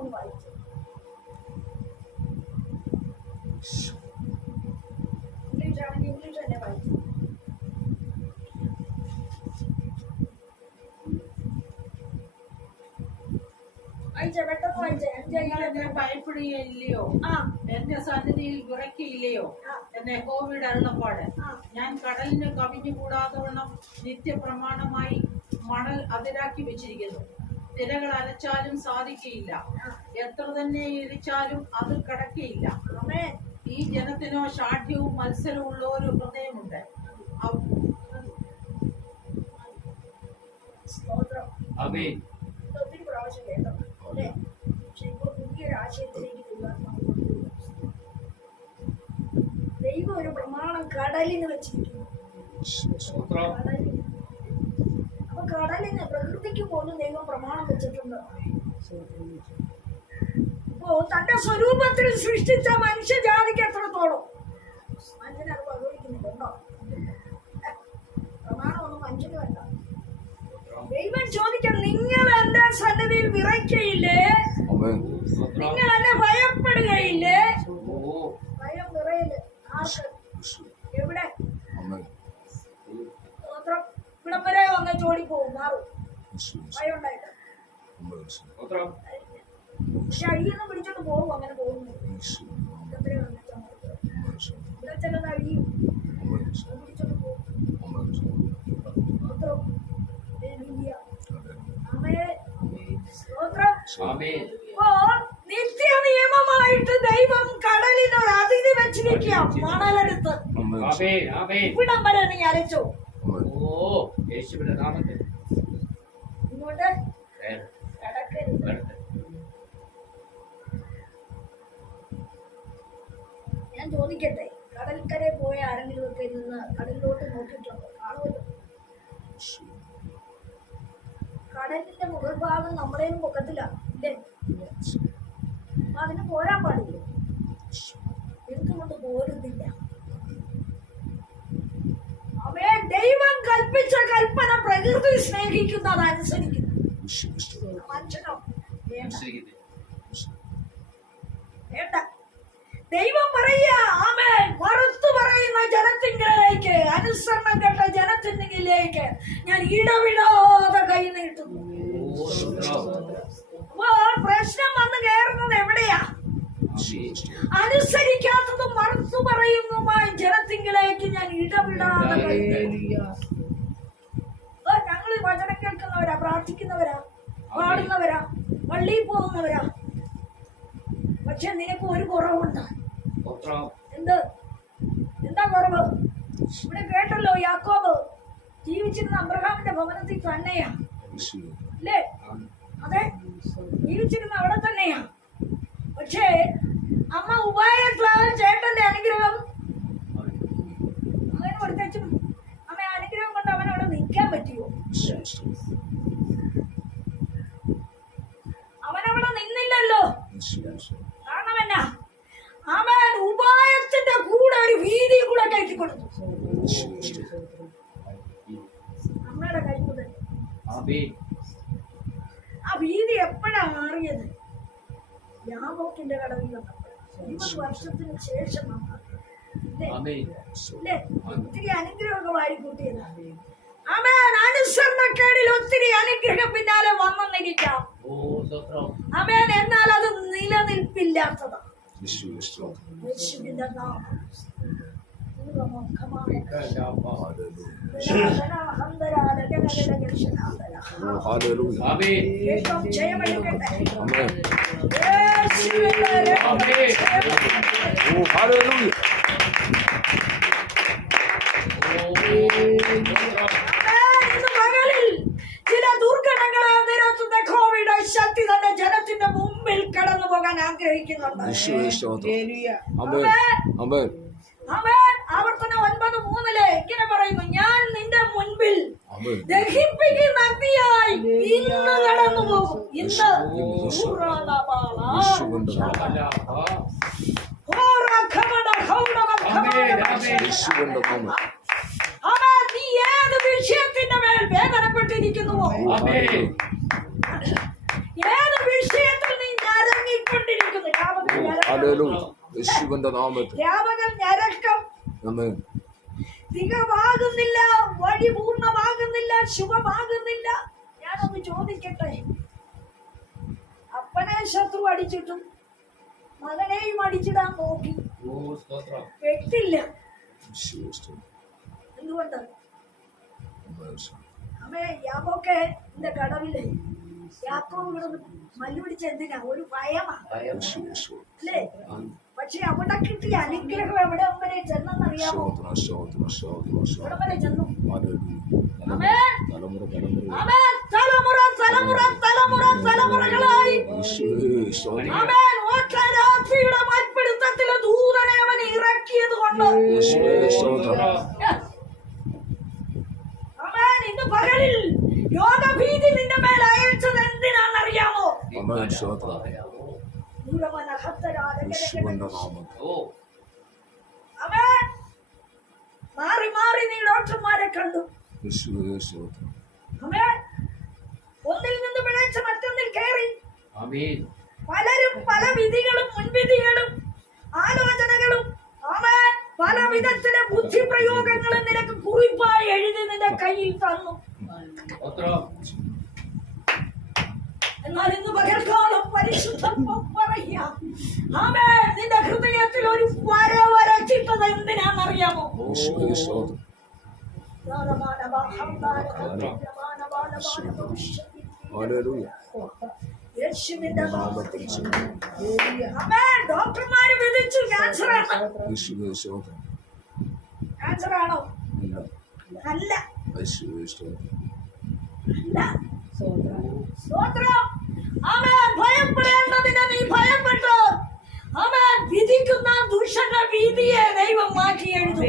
ഒന്ന് വായിച്ചു. ഇംഗ്ലീഷ് ആണെങ്കിൽ ഇംഗ്ലീഷ് തന്നെ വായിച്ചു. എന്നെ ഭയപ്പെടുകയില്ലയോ, എന്റെ സന്നിധിയിൽ വിറയ്ക്കയില്ലയോ എന്നെ കോവിഡ് അരുളപ്പാട്. ഞാൻ കടലിന് കവിഞ്ഞുകൂടാതവണ്ണം നിത്യപ്രമാണമായി മണൽ അതിരാക്കി വെച്ചിരിക്കുന്നു. തിരകൾ അലച്ചാലും സാധിക്കയില്ല, എത്ര തന്നെ ഇരിച്ചാലും അത് കടക്കയില്ല. ഈ ജനത്തിനോ ഷാഠ്യവും മത്സരവും ഉള്ള ഒരു ഹൃദയമുണ്ട്. ഒത്തിരി പ്രാവശ്യം കേട്ടോ അല്ലേ? പക്ഷെ ഇപ്പൊ പുതിയൊരു ആശയത്തിലേക്ക് ദൈവം ഒരു പ്രമാണം കടലിന് വെച്ചിരിക്കുന്നു. അപ്പൊ കടലിന് പ്രകൃതിക്ക് പോലും ദൈവം പ്രമാണം വെച്ചിട്ടുണ്ട്. ഇപ്പോ തന്റെ സ്വരൂപത്തിൽ സൃഷ്ടിച്ച മനുഷ്യജാതിക്ക് എത്രത്തോളം മനുഷ്യനെ അത് പകർത്തുന്നുണ്ടോ? പ്രമാണമൊന്നും മനുഷ്യന് വേണ്ട. ദൈവം ചോദിക്കണം, നിങ്ങൾ എന്റെ സന്നിധിയിൽ വിറയ്ക്കയില്ലേ? നിങ്ങൾ എന്നെ ഭയപ്പെടുകയില്ലേ? ഭയം വിറയില് ആർക്ക്? എവിടെ? ഇവിടം വരെ വന്ന ജോലി പോകും, മാറും ഭയം ഉണ്ടായിട്ട്. പക്ഷെ അഴിയൊന്നും പിടിച്ചോണ്ട് പോകും, അങ്ങനെ പോകുന്നു. ഇവിടെ ചിലത് അഴിയും പിടിച്ചോണ്ട് പോകും. നിത്യ നിയമമായിട്ട് ദൈവം കടലിനൊരു അതിഥി വെച്ചിരിക്കാം. മണലെടുത്ത് ഇവിടം വരെ നീ അരച്ചോ. ഇങ്ങോട്ട് ഞാൻ ചോദിക്കട്ടെ, കടൽക്കരെ പോയ ആരെങ്കിലും ഒക്കെ നിന്ന് കടലിലോട്ട് നോക്കിയിട്ടുണ്ടോ? കാണുമല്ലോ. കടലിന്റെ മുകൾഭാഗം നമ്മുടെയും പൊക്കത്തിലാണ് ഇല്ലേ? അതിന് പോരാൻ പാടില്ല. എന്തുകൊണ്ട് പോരുന്നില്ല? അവയെ ദൈവം കൽപ്പിച്ച കൽപ്പന പ്രകൃതി സ്നേഹിക്കുന്നത് അനുസരിക്കുന്നു. മനുഷ്യനോ വേണ്ട. ദൈവം പറയുക, ആമേൻ, മറുത്തു പറയുന്ന ജനത്തിങ്കിലേക്ക്, അനുസരണം കേട്ട ജനത്തിങ്കിലേക്ക് ഞാൻ ഇടവിടാതെ കൈ നീട്ടുന്നു. പ്രശ്നം വന്ന് കയറുന്നത് എവിടെയാ? അനുസരിക്കാത്തതും മറുത്തു പറയുന്നതുമായ ജനത്തിങ്കിലേക്ക് ഞാൻ ഇടവിടാതെ കൈ നീട്ടുന്നു. ഞങ്ങൾ വചനം കേൾക്കുന്നവരാ, പ്രാർത്ഥിക്കുന്നവരാ, പാടുന്നവരാ, പള്ളിയിൽ പോകുന്നവരാ. പക്ഷെ നിനക്ക് ഒരു കുറവുണ്ട്. എന്താ കുറവ്? ഇവിടെ കേട്ടല്ലോ, യാക്കോബ് ജീവിച്ചിരുന്ന അബ്രഹാമിന്റെ ഭവനത്തിൽ തന്നെയാ അല്ലേ? അതെ, ജീവിച്ചിരുന്ന അവിടെ തന്നെയാ. പക്ഷേ അമ്മ ഉപായത്താൽ ചേട്ടന്റെ അനുഗ്രഹം അങ്ങനെ കൊടുത്തും അമ്മ അനുഗ്രഹം കൊണ്ട് അവൻ അവിടെ നിൽക്കാൻ പറ്റുമോ? അവനവിടെ നിന്നില്ലല്ലോ. കാരണം എന്നാ? അവൻ ഉപായത്തിന്റെ കൂടെ ഒരു വീതി കൂടെ കയറ്റി കൊടുത്തു. അമ്മയുടെ കൈ മുതൽ ആ വീതി എപ്പോഴാ മാറിയത്? യാബോക്കിന്റെ കടവിൽ വന്നപ്പോൾ 20 വർഷത്തിന് ശേഷം ഒത്തിരി അനുഗ്രഹമൊക്കെ വാരിക്കൂട്ടിയത്. അവൻ അനുസരണക്കേടിൽ ഒത്തിരി അനുഗ്രഹം പിന്നാലെ വന്നെന്നിരിക്കാം. അവൻ എന്നാൽ അത് നിലനിൽപ്പില്ലാത്തതാണ്. യേശുവിന്റെ നാമം ചില ദുർഘടങ്ങളെ നിരത്തുന്ന കോവിഡ് ശക്തി തന്നെ ജനത്തിന്റെ മുമ്പിൽ കടന്നു പോകാൻ ആഗ്രഹിക്കുന്നുണ്ട്. ആവർത്തനം 9:3 ഇങ്ങനെ പറയുന്നു, ഞാൻ നിന്റെ മുൻപിൽ ദഹിപ്പിക്കുന്ന അഗ്നിയായി ഇന്ന് കടന്നു പോകും. ഇന്ന് നീ ഏത് വിഷയത്തിന്റെ മേൽ വേദനപ്പെട്ടിരിക്കുന്നുവോ, ഏത് വിഷയത്തിൽ നീ ഹല്ലേലൂയ. യേശുവിന്റെ നാമത്തിൽ. രാമകൽ ഞരക്കം ആമേൻ. തികമാകുന്നില്ല, വഴി പൂർണ്ണമാകുന്നില്ല, ശുഭമാകുന്നില്ല. ഞാനൊന്ന് ചോദിക്കട്ടെ, അപ്പനെ ശത്രു അടിച്ചിട്ടും മകനെയും അടിച്ചിടാൻ നോക്കി, വെട്ടില്ല. എന്തുകൊണ്ട്? അമ്മേ യാബോക്കെ എന്റെ കടവില് യാക്കോബ് കിടന്ന് മല്ലു പിടിച്ച എന്തിനാ? ഒരു ഭയമാണ് അല്ലേ? പക്ഷെ അവിടെ കിട്ടിയ അനുഗ്രഹം എവിടെ വരെ ചെന്നറിയാമോ? എവിടെ വരെ ചെന്നു? ആമേൻ. ആമേൻ. തലമുറ തലമുറ തലമുറ തലമുറകളായി ആമേൻ. ഒറ്റ രാത്രിയുടെ മൽപ്പിടുത്തത്തിലെ ദൂതനെ അവൻ ഇറക്കിയത് കൊണ്ട് ആമേൻ. ഇന്ന് പകലിൽ രോഗഭീതി നിന്റെ മേൽ അയച്ചത് എന്തിനാണെന്നറിയാമോ? ആമേൻ. മാറി മാറി നീ ഡോക്ടർമാരെ കണ്ടു. ആമേൻ. ഒന്നിൽ നിന്ന് പിഴച്ച മറ്റൊന്നിൽ കയറി. പലരും പല വിധികളും മുൻവിധികളും ആലോചനകളും ആമേൻ പല വിധത്തിലെ ബുദ്ധിപ്രയോഗങ്ങളും നിനക്ക് കുറിപ്പായി എഴുതി നിന്റെ കയ്യിൽ തന്നു. എന്നാൽ ഇന്ന് പകൽക്കാലം പരിശുദ്ധം പറയാ ആമേൻ. നിന്റെ ഹൃദയത്തിൽ ഒരു വര വരച്ചിട്ടത് എന്തിനാണെന്നറിയാമോ? യേശുവിന്റെ നാമത്തിൽ ആമേൻ. ഡോക്ടർമാര് വിധിച്ചു ക്യാൻസർ ആണ്. ക്യാൻസർ ആണോ? അല്ല. സ്തോത്രം. ആമേൻ. ഭയപ്പെടേണ്ടതിനെ നീ ഭയപ്പെട്ടു. ആമേൻ. വിധിക്കുന്ന ദുഷ്ട വിധിയെ ദൈവം മാറ്റി എഴുതും.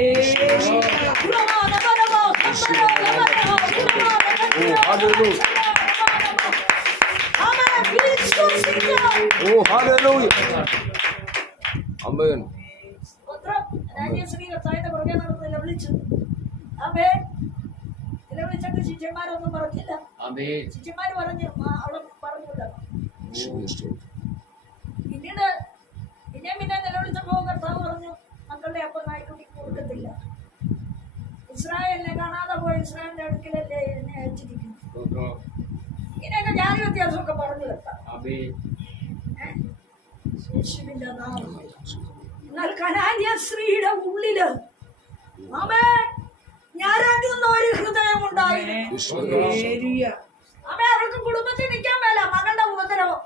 രാജേശ്വരി കർത്താവിന്റെ പുറകെ നടന്ന് നിലവിളിച്ചു. ആമേൻ. നിലവിളിച്ചിട്ട് ശിഷ്യന്മാരൊന്നും പറഞ്ഞില്ല. ശിഷ്യന്മാര് പറഞ്ഞു അവിടെ പറഞ്ഞില്ല. പിന്നീട് പിന്നെ നിലവിളിച്ചപ്പോ കർത്താവ് പറഞ്ഞു, മക്കളുടെ അപ്പം നായ്ക്കുട്ടിക്ക് കൊടുക്കത്തില്ല. ഇസ്രായേലിനെ കാണാതെ പോയ ഇസ്രായേലിന്റെ അടുക്കലല്ലേ എന്നെ അയച്ചിരിക്കുന്നു. ഇങ്ങനെയൊക്കെ ജാതി വ്യത്യാസമൊക്കെ പറഞ്ഞു കേട്ടാ. എന്നാൽ കനാന്യ സ്ത്രീയുടെ ഉള്ളില് ആമേൻ ഞാനാകുന്ന ഒരു ഹൃദയം ഉണ്ടായിരുന്നു. ആമേൻ. അവർക്ക് കുടുംബത്തിൽ നിൽക്കാൻ മേല, മകളുടെ ഉപദ്രവം.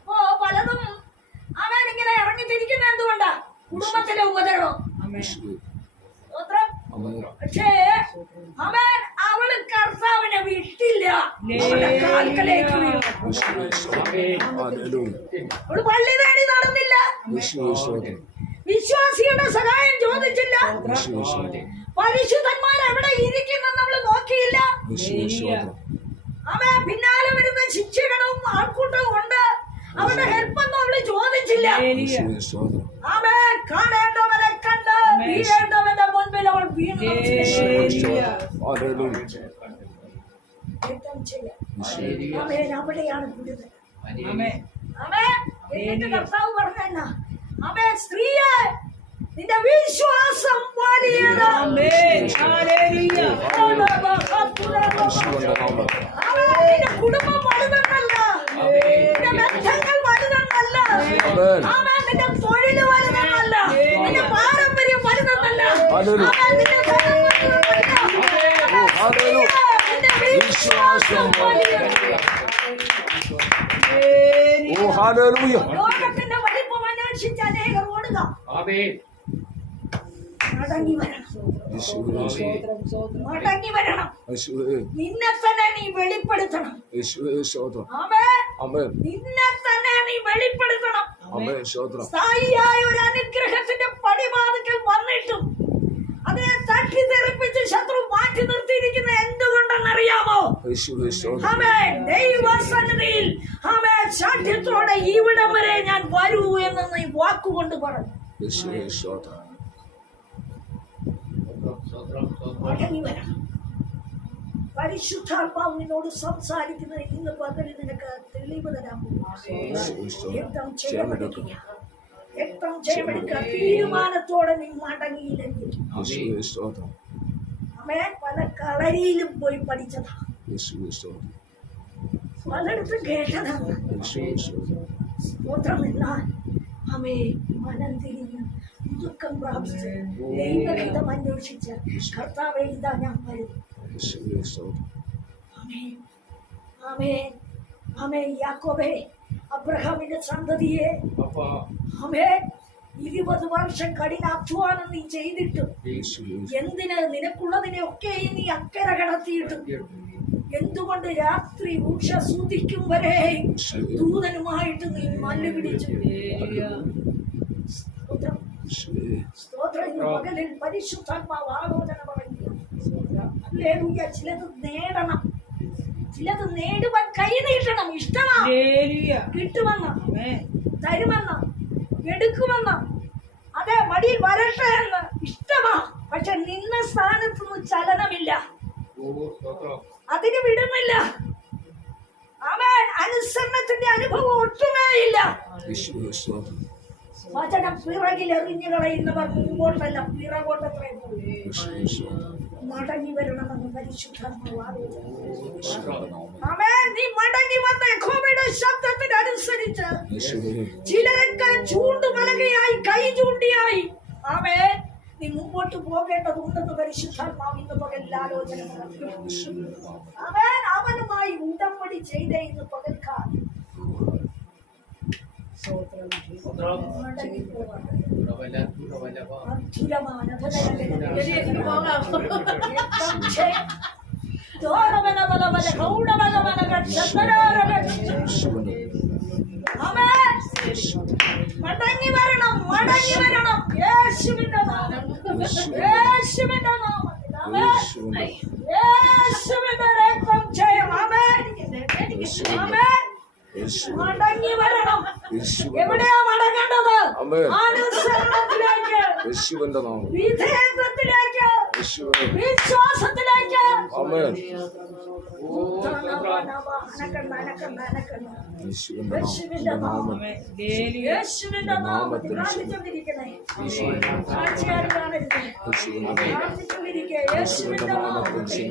അപ്പോ പലതും ആമേൻ ഇങ്ങനെ ഇറങ്ങിത്തിരിക്കുന്ന എന്തുകൊണ്ടാ? കുടുംബത്തിലെ ഉപദ്രവം. പക്ഷേ ആമേൻ അവള് കർത്താവിനെ വിട്ടില്ല. അവളുടെ കാൽക്കലേക്ക് വീണു. അവള് പള്ളി തേടി നടന്നില്ല. വിശ്വാസിയുടെ സഹായം ചോദിച്ചില്ല. പരിശുദ്ധന്മാർ എവിടെ ഇരിക്കുന്നെന്ന് അവള് നോക്കിയില്ല. ആമേൻ. പിന്നാലെ വരുന്ന ശിക്ഷകളും ആൾക്കൂട്ടവും ഉണ്ട്. അവരുടെ ഹെൽപ്പൊന്നും അവള് ചോദിച്ചില്ല. ആമേൻ. കാണേണ്ടവനെ കണ്ട് വീഴേണ്ടവന്റെ മുൻപിൽ അവൾ വീണു. ആമേൻ. അവിടെയാണ് കൂടുതൽ. ആമേൻ. എന്നിട്ട് കർത്താവ് പറഞ്ഞ ആമേൻ സ്ത്രീയെ നിന്റെ വിശ്വാസം വലിയതാണ്. നിന്റെ കുടുംബം വലുതെന്നല്ല, നിന്റെ ബന്ധങ്ങൾ വലുതെന്നല്ല, ആമേൻ നിന്റെ തൊഴിൽ വലുതെന്നല്ല, നിന്റെ പാരമ്പര്യം വലുതെന്നല്ല, ആമേൻ നിന്റെ വിശ്വാസം ലോകത്തിന്റെ വലിപ്പം അന്വേഷിച്ച് അനേകർ ഓടുക. മടങ്ങി വരണം. മടങ്ങി വരണം. നിന്നെ തന്നെ നീ വെളിപ്പെടുത്തണം. ആമേൻ. നിന്നെ തന്നെ നീ വെളിപ്പെടുത്തണം. സ്ഥായിയായ ഒരു അനുഗ്രഹത്തിന്റെ പടിവാതിക്കൽ വന്നിട്ടും അതിനെ തട്ടിത്തെറിപ്പിച്ച് ശത്രു മാറ്റി നിർത്തിയിരിക്കുന്ന എന്തുകൊണ്ടെന്നറിയാമോ? ആമേൻ. ദൈവസന്നിധിയിൽ ആമേൻ ശാഠ്യത്തോടെ ഇവിടം വരെ ഞാൻ വരൂ എന്ന് നീ വാക്കുകൊണ്ട് പറഞ്ഞു. മടങ്ങി വരണം. പരിശുദ്ധാത്മാവ് നിന്നോട് സംസാരിക്കുന്നത് ഇന്ന് പകലിൽ നിനക്ക് തെളിവ് തെളിവ് തരാൻ പോകുന്നു. യുദ്ധം ചെയ്യപ്പെടുക, യുദ്ധം ചെയ്യപ്പെടുക. തീരുമാനത്തോടെ നീ മടങ്ങിയില്ലെങ്കിൽ യേശുവേ സ്തോത്രം. അവൻ പല കളരിയിലും പോയി പഠിച്ചതാ, യേശുവേ സ്തോത്രം. പലയിടത്തും കേട്ടതാണ്. യേശുവേ സ്തോത്രം. സ്തോത്രമെന്നാൽ അവയെ മനം തിരിഞ്ഞ് ദുഃഖം പ്രാപിച്ച് ദൈവഹിതം അന്വേഷിച്ച് കർത്താവേ ഇതാ ഞാൻ വരുന്നു. യേശുവേ സ്തോത്രം. ആമേൻ, ആമേൻ, ആമേൻ. യാക്കോബേ, അബ്രഹാമിന്റെ സന്തതിയെ, ആമേൻ, 20 വർഷം കഠിനാധ്വാനം നീ ചെയ്തിട്ടും യേശുവേ എന്തിന് നിനക്കുള്ളതിനെ ഒക്കെ നീ അക്കരെ കടത്തിയിട്ടും എന്തുകൊണ്ട് രാത്രി ഉഷസുദിക്കും വരെ ദൂതനുമായിട്ട് നീ മല്ല് പിടിച്ചു? സ്തോത്രം, സ്തോത്രം. ഇന്ന് പകലിൽ പരിശുദ്ധാത്മാവ് ആലോചന പറഞ്ഞു. ഹല്ലേലൂയ. ചിലത് നേടണം, ചിലത് നേടുവാൻ കൈ നീട്ടണം. ഇഷ്ടമാ, കിട്ടുമെന്ന്, തരുമെന്ന്, എടുക്കുമെന്ന്, അതെ വഴിയിൽ വരട്ടെ എന്ന് ഇഷ്ടമാ. പക്ഷെ നിന്ന സ്ഥാനത്തുനിന്ന് ചലനമില്ല, അതിന് വിടുന്നില്ല. അവൻ അനുസരണത്തിന്റെ അനുഭവം ഒട്ടുമേ ഇല്ല. യേശുവേ സ്തോത്രം. വചനം പിറകിൽ എറിഞ്ഞു കളയുന്നവർ മുമ്പോട്ടല്ല പിറകോട്ടത്രേ പോകും. യേശുവേ സ്തോത്രം. മടങ്ങി വരണമെന്ന് പരിശുദ്ധാത്മാവ് ആലോചന. ആമേൻ. നീ മടങ്ങി വന്ന യഹോവയുടെ ശബ്ദത്തിനനുസരിച്ച് യേശുവേ ചിലരൊക്കെ ചൂണ്ടുപലകയായി കൈ ചൂണ്ടിയായി ആമേൻ നീ മുമ്പോട്ട് പോകേണ്ടതുണ്ടെന്ന് പരിശുദ്ധാത്മാവ് ഇന്ന് പകൽ ആലോചന നടത്തി. ആമേൻ. അവനുമായി ഉടമ്പടി ചെയ്തേ ഇന്ന് പകൽക്കാലം മടങ്ങി പോകണം. അത്ഭുതമാണ് മടങ്ങി വരണം, മടങ്ങി വരണം. യേശുവിന്റെ നാമം, യേശുവിന്റെ നാമത്തിൽ, ആമേൻ. യേശുവിന്റെ രക്തം ജയം. ആമേൻ, ആമേൻ. മടങ്ങി വരണം. എവിടെയാ മടങ്ങേണ്ടത്? അനുസരണത്തിലേക്ക്, യേശുവിന്റെ നാമം, വിധേയത്വത്തിലേക്ക്, യേശുവേ വിശ്വാസത്തിലേക്ക്. ആമേൻ. യേശുവിന്റെ നാമം, യേശുവിന്റെ നാമത്തിൽ പ്രാർത്ഥിച്ചുകൊണ്ടിരിക്കണേ. സാക്ഷിയായി കാണരുത്, പ്രാർത്ഥിച്ചുകൊണ്ടിരിക്കുക. യേശുവിന്റെ നാമത്തിൽ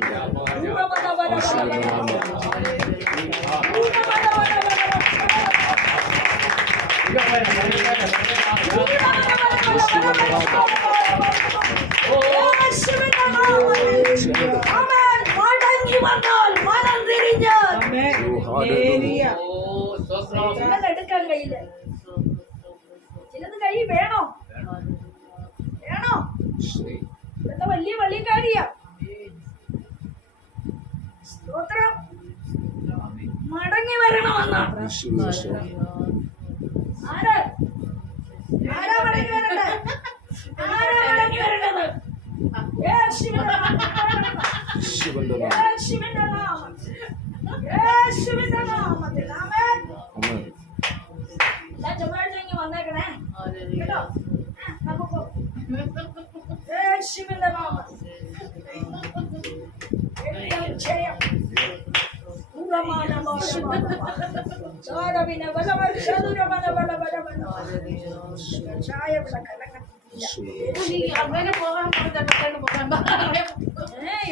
മടങ്ങി വന്നാൽ മനം തിരിഞ്ഞ് എടുക്കാൻ കയ്യില് ചിലത് കൈ വേണോ, വേണോ? ഇതൊക്കെ വലിയ വള്ളിക്കാരിയാ. സ്തോത്രം. മടങ്ങി വരണമെന്നാണ്. യേശുവേ സ്തോത്രം. ആരാ ആരാ മടങ്ങി വരണ്ടേ? ആരാ മടങ്ങി വരേണ്ടത്? യേശുവിന്റെ യേശുവിന്റെ നാമം, യേശുവിന്റെ നാമത്തിൽ, യേശുവിന്റെ നാമത്തിൽ. ആമേൻ. ആമേൻ. ഞാൻ ചൊവ്വാഴ്ച ഇങ്ങ് വന്നേക്കണേ കേട്ടോ. നമുക്ക് യേശുവിന്റെ നാമത്തിൽ ജയം.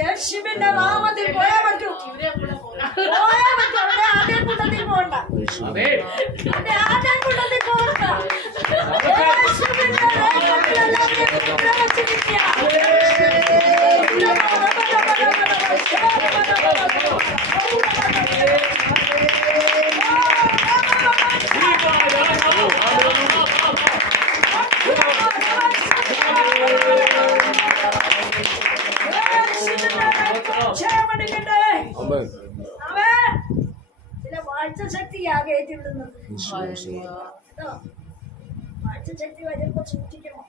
യേശുവിന്റെ നാമത്തിൽ പോയാ പറ്റൂ, പോയാ പറ്റൂ. അവിടെ ആദ്യം കൂട്ടത്തിൽ പോകണ്ട, അവിടെ ആദ്യം കൂട്ടത്തിൽ പോകണ്ട. യേശുവിന്റെ ആമേൻ. ചില വാഴ്ചശക്തിയാകെ ഏറ്റുവിടുന്നത് യേശുവേ സ്തോത്രം. കേട്ടോ. വാഴ്ചശക്തി വരുമ്പോ സൂക്ഷിക്കണം.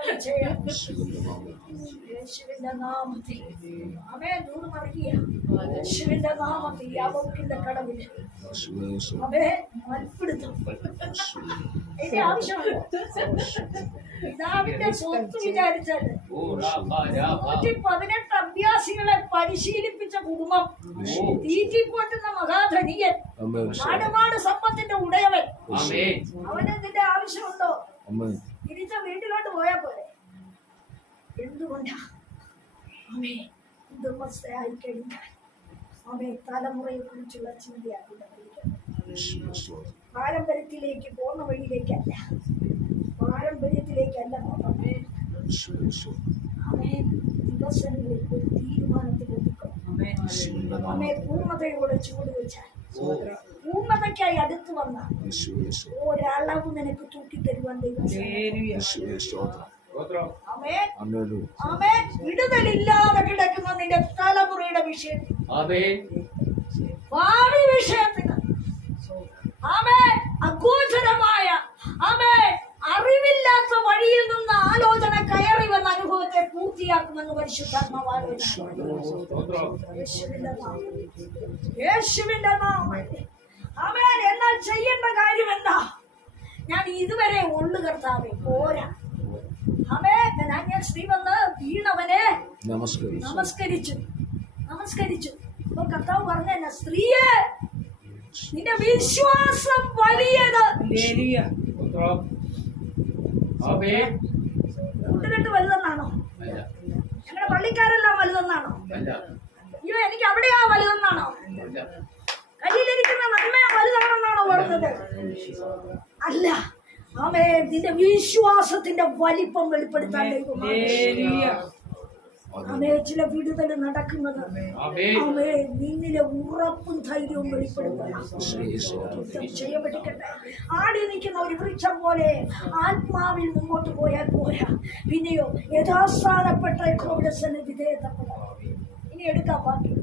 യേശുവിന്റെ നാമം, യേശുവിന്റെ നാമത്തിൽ അവൻ ദൂർ മറിയ യേശുവിന്റെ നാമത്തിൽ യാബോക്കിന്റെ കടവില് യേശുവേ സ്തോത്രം. അവൻ മൽപ്പിടുത്തം. ഇതിന്റെ ആവശ്യമുണ്ടോ? പിതാവിന്റെ സ്വത്ത് വിചാരിച്ചാല് 118 അഭ്യാസികളെ പരിശീലിപ്പിച്ച കുടുംബം, തീറ്റിപ്പോറ്റുന്ന മഹാധനികൻ, നാടുപാട് സമ്പത്തിന്റെ ഉടയവൻ, അവന് നിന്റെ ആവശ്യമുണ്ടോ? തിരിച്ച വീട്ടിലോട്ട് പോയാ പോലെ. എന്തുകൊണ്ടാ അമ്മേ ഉടമസ്ഥയായി കഴിഞ്ഞാൽ അമ്മേ തലമുറയെ കുറിച്ചുള്ള ചിന്തയാകുന്നത് പാരമ്പര്യത്തിലേക്ക് പോകുന്ന വഴിയിലേക്കല്ല, പാരമ്പര്യത്തിലേക്കല്ല അമ്മേ. ദിവസങ്ങളിൽ ഒരു തീരുമാനത്തിലെത്തിക്കും അമ്മേ. പൂർണ്ണതയോടെ ചൂട് വെച്ചാൽ പൂർണ്ണതയ്ക്കായി അടുത്ത് വന്ന ഒരളവ് നിനക്ക് തൂക്കിത്തരുവാൻ ദൈവം. വിടുതലില്ലാതെ കിടക്കുന്ന നിന്റെ തലമുറയുടെ വിഷയത്തിൽ, ഭാവി വിഷയത്തിന് അഗോചരമായ അറിവില്ലാത്ത വഴിയിൽ നിന്ന് ആലോചന കയറി വന്ന അനുഭവത്തെ പൂർത്തിയാക്കുമെന്ന് പരിശുദ്ധാത്മാവ് യേശുവിന്റെ നാമത്തിൽ. എന്നാൽ ചെയ്യേണ്ട കാര്യം എന്താ? ഞാൻ ഇതുവരെ ഉള്ളു കർത്താവേ പോരാ. ഞാൻ സ്ത്രീ വന്ന് വീണവനെ നമസ്കരിച്ചു. അപ്പൊ കർത്താവ് പറഞ്ഞ സ്ത്രീയെ നിന്റെ വിശ്വാസം വലിയത്. കൂട്ടുകെട്ട് വലുതെന്നാണോ? ഞങ്ങളുടെ പള്ളിക്കാരെല്ലാം വലുതെന്നാണോ? അയ്യോ എനിക്ക് അവിടെയാ വലുതെന്നാണോ? കയ്യിലിരിക്കുന്ന നന്മയാ വലുതാണെന്നാണോ പറഞ്ഞത്? അല്ല. നിന്റെ വിശ്വാസത്തിന്റെ വലിപ്പം വെളിപ്പെടുത്താൻ ചില വിടുതൽ നടക്കുന്നത് നിന്നിലെ ഉറപ്പും ധൈര്യവും വെളിപ്പെടുത്തണം. ചെയ്യപ്പെട്ടിരിക്കട്ടെ. ആടി നിൽക്കുന്ന ഒരു വൃക്ഷം പോലെ ആത്മാവിൽ മുമ്പോട്ട് പോയാൽ പോരാ. പിന്നെയോ യഥാസ്ഥാനപ്പെട്ട യഹോവയുടെ വിധേയപ്പെടാം. ഇനി എടുക്കാം ബാക്കി.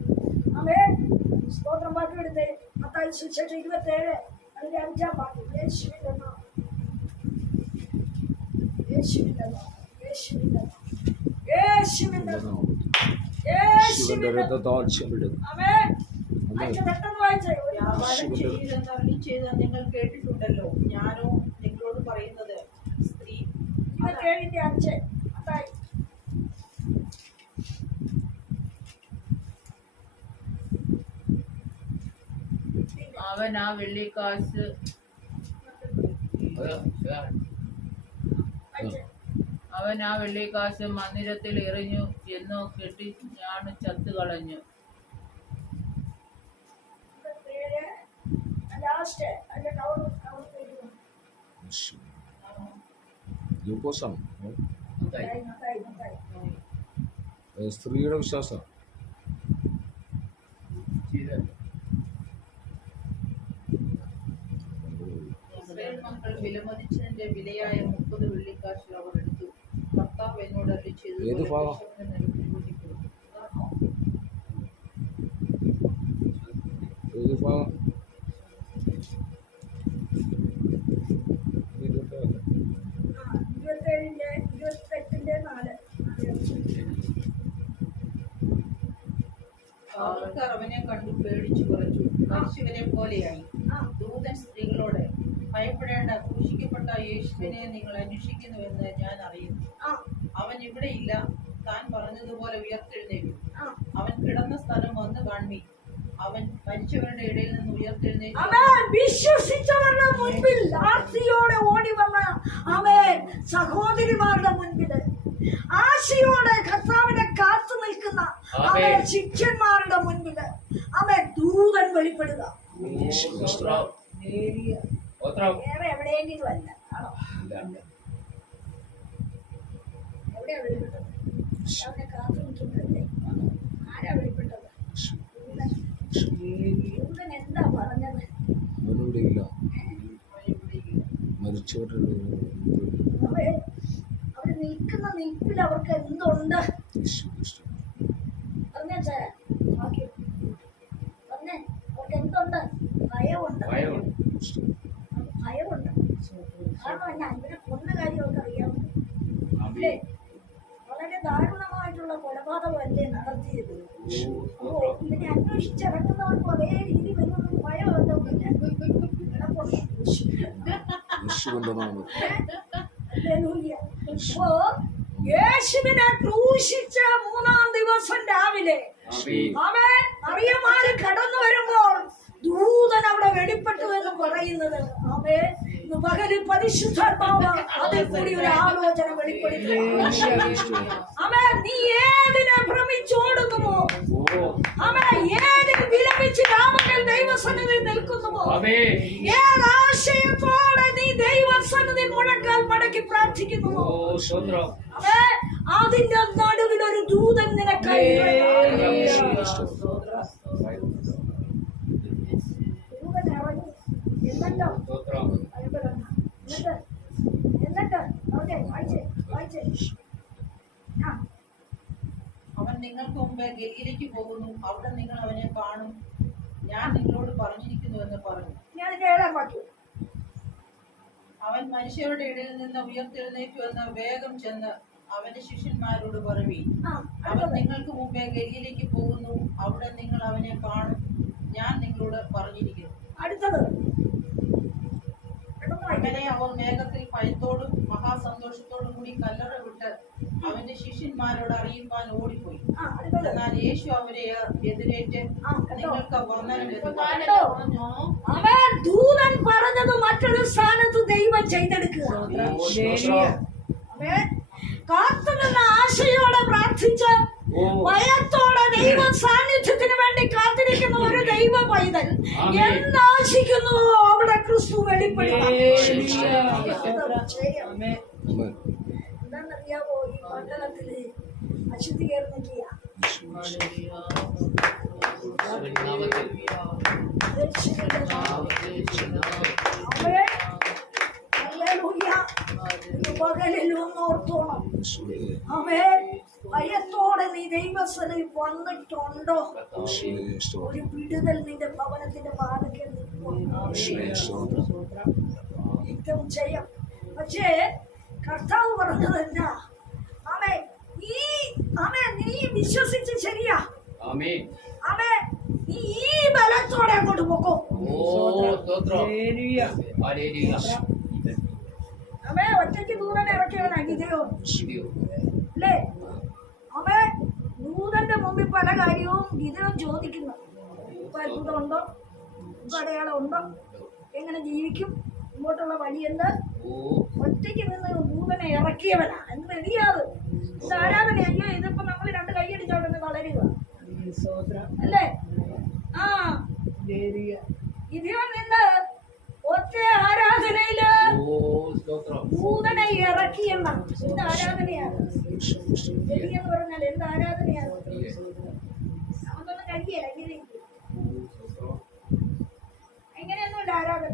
സ്തോത്രം ബാക്കി എടുത്തേ. മത്തായി സുവിശേഷം 27 അതിന്റെ 5-ാം വാക്യം. യേശുവിന്റെ നാമം, യേശുവിന്റെ നാമം, യേശുവിന്റെ നാമം, യേശുവിന്റെ നാമം, യേശുവിന്റെ നാമം. പെട്ടെന്ന് വായിച്ചേ. നിങ്ങൾ കേട്ടിട്ടുണ്ടല്ലോ, ഞാനോ നിങ്ങളോട് പറയുന്നത് സ്ത്രീ. 27-5 മത്തായി. അവൻ ആ വെള്ളിക്കാശ് മന്ദിരത്തിൽ എറിഞ്ഞു എന്നോ കെട്ടി ഞാണ് ചത്തു കളഞ്ഞു. സ്ത്രീയുടെ വിശ്വാസം മക്കൾ വിലമതിച്ചതിന്റെ വിലയായ 30 വെള്ളിക്കാശ് അവർ എടുത്തു. കർത്താവ് എന്നോട് അരുളിച്ചെയ്തു, ഏത് ഭാഗം? ആൾക്കാർ അവനെ കണ്ടു പേടിച്ചു കുറച്ചു, മരിച്ചവരെ പോലെയായി. ദൂതൻ സ്ത്രീകളോട്, ഭയപ്പെടേണ്ട, ക്രൂശിക്കപ്പെട്ട യേശുവിനെ നിങ്ങൾ അന്വേഷിക്കുന്നുവെന്ന് ഞാൻ അറിയുന്നു. അവൻ ഇവിടെ ഇല്ല, താൻ പറഞ്ഞതുപോലെ ഉയർത്തെഴുന്നേറ്റു. അവൻ കിടന്ന സ്ഥലം വന്ന് കാൺമി. അവൻ മരിച്ചവരുടെ ഇടയിൽ നിന്ന് ഉയർത്തെഴുന്നേറ്റു. വിശ്വസിച്ചവരുടെ മുൻപിൽ ആർത്തിയോടെ ഓടി വന്ന സഹോദരിമാരുടെ മുൻപിൽ ആശയോടെ കർത്താവിനെ കാത്തു നിൽക്കുന്ന ശിഷ്യന്മാരുടെ മുൻപിൽ ദൂതൻ വെളിപ്പെടുക. വേറെ എവിടെയെങ്കിലും അല്ല. ആണോ? എവിടെയാ വെളിപ്പെട്ടത്? അവനെ കാത്തു നിൽക്കുന്നതല്ലേ? ആരാ വെളിപ്പെട്ടത്? ദൂതൻ എന്താ പറഞ്ഞത്? അവര് നിൽക്കുന്ന നിൽപ്പിൽ അവർക്ക് എന്തുണ്ട്? പറഞ്ഞേ അവർക്ക് എന്തുണ്ട്? ഭയമുണ്ട്. കാരണം എന്നാ ഇവരെ കൊന്ന കാര്യം അവർക്ക് അറിയാവുന്നത് അല്ലേ? വളരെ ദാരുണമായിട്ടുള്ള കൊലപാതകമല്ലേ നടത്തിയത്? ഇതിനെ അന്വേഷിച്ചിറങ്ങുന്നവർക്കും അതേ രീതി വരുന്നൊരു ഭയമല്ല. ഇപ്പോ യേശുവിനെ ക്രൂശിച്ച 3-ാം ദിവസം രാവിലെ അവൻ മറിയമാര് കടന്നു വരുമ്പോൾ ദൂതൻ അവിടെ വെളിപ്പെട്ടു എന്ന് പറയുന്നത് അവൻ പകല് പരിശുദ്ധാത്മാവ് അതിൽ കൂടി ഒരു ആലോചന വെളിപ്പെടുത്തി. അവൻ നീ ഏതിനെ ഭ്രമിച്ചോടുന്നുവോ, അവൻ ഏതിൽ വിലപിച്ച് രാമങ്ങൾ ദൈവസന്നിധി നിൽക്കുന്നുവോ, ഏതാശയത്തോടെ നീ ദൈവസന്നിധി മുഴക്കാൽ മടക്കി പ്രാർത്ഥിക്കുന്നുവോ, അവൻ അതിന്റെ നടുവിൽ ഒരു ദൂതൻ നിനക്കായി അവൻ നിങ്ങൾക്ക് മുമ്പേ ഗലീലയ്ക്ക് പോകുന്നു, അവിടെ നിങ്ങൾ അവനെ കാണും, ഞാൻ നിങ്ങളോട് പറഞ്ഞിരിക്കുന്നു എന്ന് പറഞ്ഞു. അവൻ മനുഷ്യരുടെ ഇടയിൽ നിന്ന് ഉയർത്തെഴുന്നേറ്റു എന്ന് വേഗം ചെന്ന് അവന്റെ ശിഷ്യന്മാരോട് പറവി. അവൻ നിങ്ങൾക്ക് മുമ്പേ ഗലീലയ്ക്ക് പോകുന്നു, അവിടെ നിങ്ങൾ അവനെ കാണും, ഞാൻ നിങ്ങളോട് പറഞ്ഞിരിക്കുന്നു. അടുത്തത് അങ്ങനെ അവർ മേഘത്തിൽ ഭയത്തോടും മഹാസന്തോഷത്തോടും കൂടി കല്ലറ വിട്ട് അവന്റെ ശിഷ്യന്മാരോട് അറിയിപ്പാൻ ഓടിപ്പോയി. എന്നാൽ യേശു അവരെ എതിരേറ്റ് നിങ്ങൾക്ക് വന്ദനം. അവൻ ദൂതൻ പറഞ്ഞത് മറ്റൊരു സ്ഥാനത്ത് ദൈവം ചെയ്തെടുക്കുക. കാത്തുനിന്ന ആശയോടെ പ്രാർത്ഥിച്ച് ഭയത്തോടെ ദൈവ സാന്നിധ്യത്തിന് വേണ്ടി കാത്തിരിക്കുന്ന ഒരു ദൈവ പൈതൽ എന്താശിക്കുന്നു അവിടെ ക്രിസ്തു വെളിപ്പെടുക. എന്താണെന്നറിയാവോ, ഈ മണ്ഡലത്തില് അശുദ്ധി കയറുന്നില്ല. പകലിലൊന്നോർത്തോണം. അവേ ഭയത്തോടെ നീ ദൈവസ്ഥനിൽ വന്നിട്ടുണ്ടോ? ഒരു വിടുതൽ നിന്റെ ഭവനത്തിന്റെ വാതിക്കൽ യുദ്ധം ചെയ്യാം. പക്ഷേ കർത്താവ് പറഞ്ഞത് എന്നാ? ആമേ നീ വിശ്വസിച്ച് ശരിയാ. ആമേ നീ ഈ ബലത്തോടെ അങ്ങോട്ട് പോക്കോ. അവേ ഒറ്റയ്ക്ക് ദൂതനെ ഇറക്കിയവനാ ഗിദെയോൻ അല്ലേ? അവേ ദൂതന്റെ മുമ്പിൽ പല കാര്യവും ഗിദെയോൻ ചോദിക്കുന്നു. ഇപ്പൊ അത്ഭുതം ഉണ്ടോ, ഇപ്പൊ അടയാളം ഉണ്ടോ, എങ്ങനെ ജീവിക്കും, ഇങ്ങോട്ടുള്ള വഴി എന്ത്? ഒറ്റയ്ക്ക് നിന്ന് ദൂതനെ ഇറക്കിയവനാ. എന്ത് റെഡിയാത്? ഇത് ആരാധന. അയ്യോ, ഇതിപ്പോ നമ്മൾ 2 കൈയടിച്ചോടെ വളരുക അല്ലേ? ഗിദെയോൻ നിന്ന് ഒറ്റ ആരാധനയില് ദൂതനെ ഇറക്കിയെന്ന എന്ത് ആരാധനയാണ്? എന്ന് പറഞ്ഞാൽ എന്ത് ആരാധനയാണ്? നമുക്കൊന്നും കഴിയല. എങ്ങനെയൊന്നുമല്ല ആരാധന,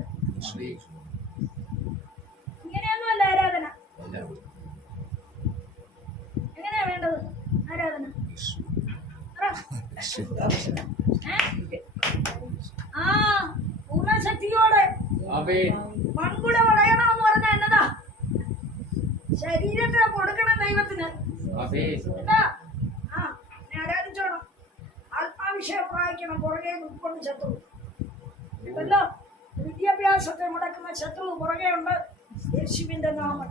ഇങ്ങനെയൊന്നുമല്ല ആരാധന. എങ്ങനെയാ വേണ്ടത് ആരാധന? പൂർണ്ണശക്തിയോടെ മൺകുട വളയണമെന്ന് പറഞ്ഞാൽ എന്നതാ? ശരീരത്തെ കൊടുക്കണം ദൈവത്തിന്. എന്താ? ആരാധിച്ചോണം. ആത്മാവിഷയം വായിക്കണം. പുറകെ ഉൾക്കൊണ്ട് ശത്രു ഉണ്ടല്ലോ. വിദ്യാഭ്യാസത്തെ മുടക്കുന്ന ശത്രു പുറകെ ഉണ്ട്. യേശുവിന്റെ നാമം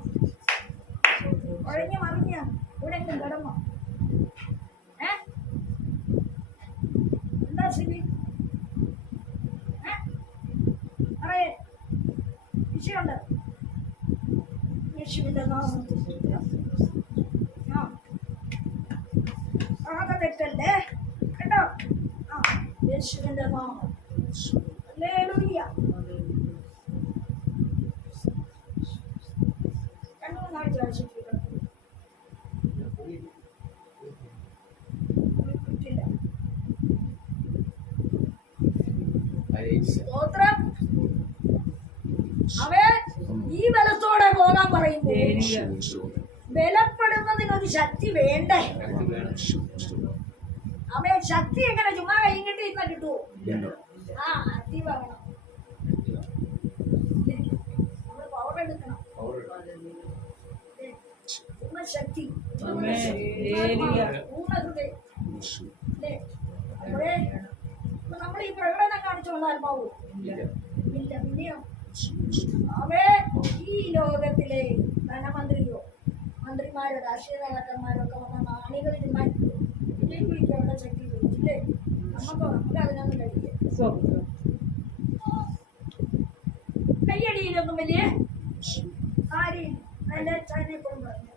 ഒഴഞ്ഞു മറിഞ്ഞ എവിടെയെങ്കിലും കിടന്നോ? എന്താ സ്ഥിതി? അറിയേ വിഷയമുണ്ട്. യേശുവിന്റെ നാമത്തിൽ തെറ്റല്ലേ കേട്ടോ? യേശുവിന്റെ നാമം. ഹല്ലേലൂയ. രണ്ടുമൂന്നാഴ്ച ആശുപത്രി കിട്ടില്ല. സ്തോത്രം. അവൻ ഈ ബലത്തോടെ പോകാൻ പറയുമ്പോ ബലപ്പെടുന്നതിനൊരു ശക്തി വേണ്ടേ? അവൻ ശക്തി എങ്ങനെ ചുമ്മാ കഴിഞ്ഞിട്ട് ഇന്ന കിട്ടുവോ? ആക്റ്റീവ് ആവണം. നമ്മൾ പവർ എടുക്കണം. പൂർണ്ണ ശക്തി, പൂർണ്ണ ഹൃദയം അല്ലേ? അപ്പോഴേ നമ്മൾ ഈ പ്രകടനം കാണിച്ചോണ്ട് ആത്മാവോ ഇല്ല. പിന്നെയോ അവേ ഈ ലോകത്തിലെ ധനമന്ത്രിയോ മന്ത്രിമാരോ രാഷ്ട്രീയ നേതാക്കന്മാരോ ഒക്കെ വന്ന നാണികളിരുന്നാൽ ഇതിലേക്ക് വിളിക്കാനുള്ള ശക്തി ചോദിച്ചില്ലേ? നമുക്ക് അതിനൊന്നും കഴിയില്ല. കയ്യടിയിലൊന്നും വലിയ കാര്യം അതിന്റെ ചൈനയെ കൊണ്ട് പറഞ്ഞു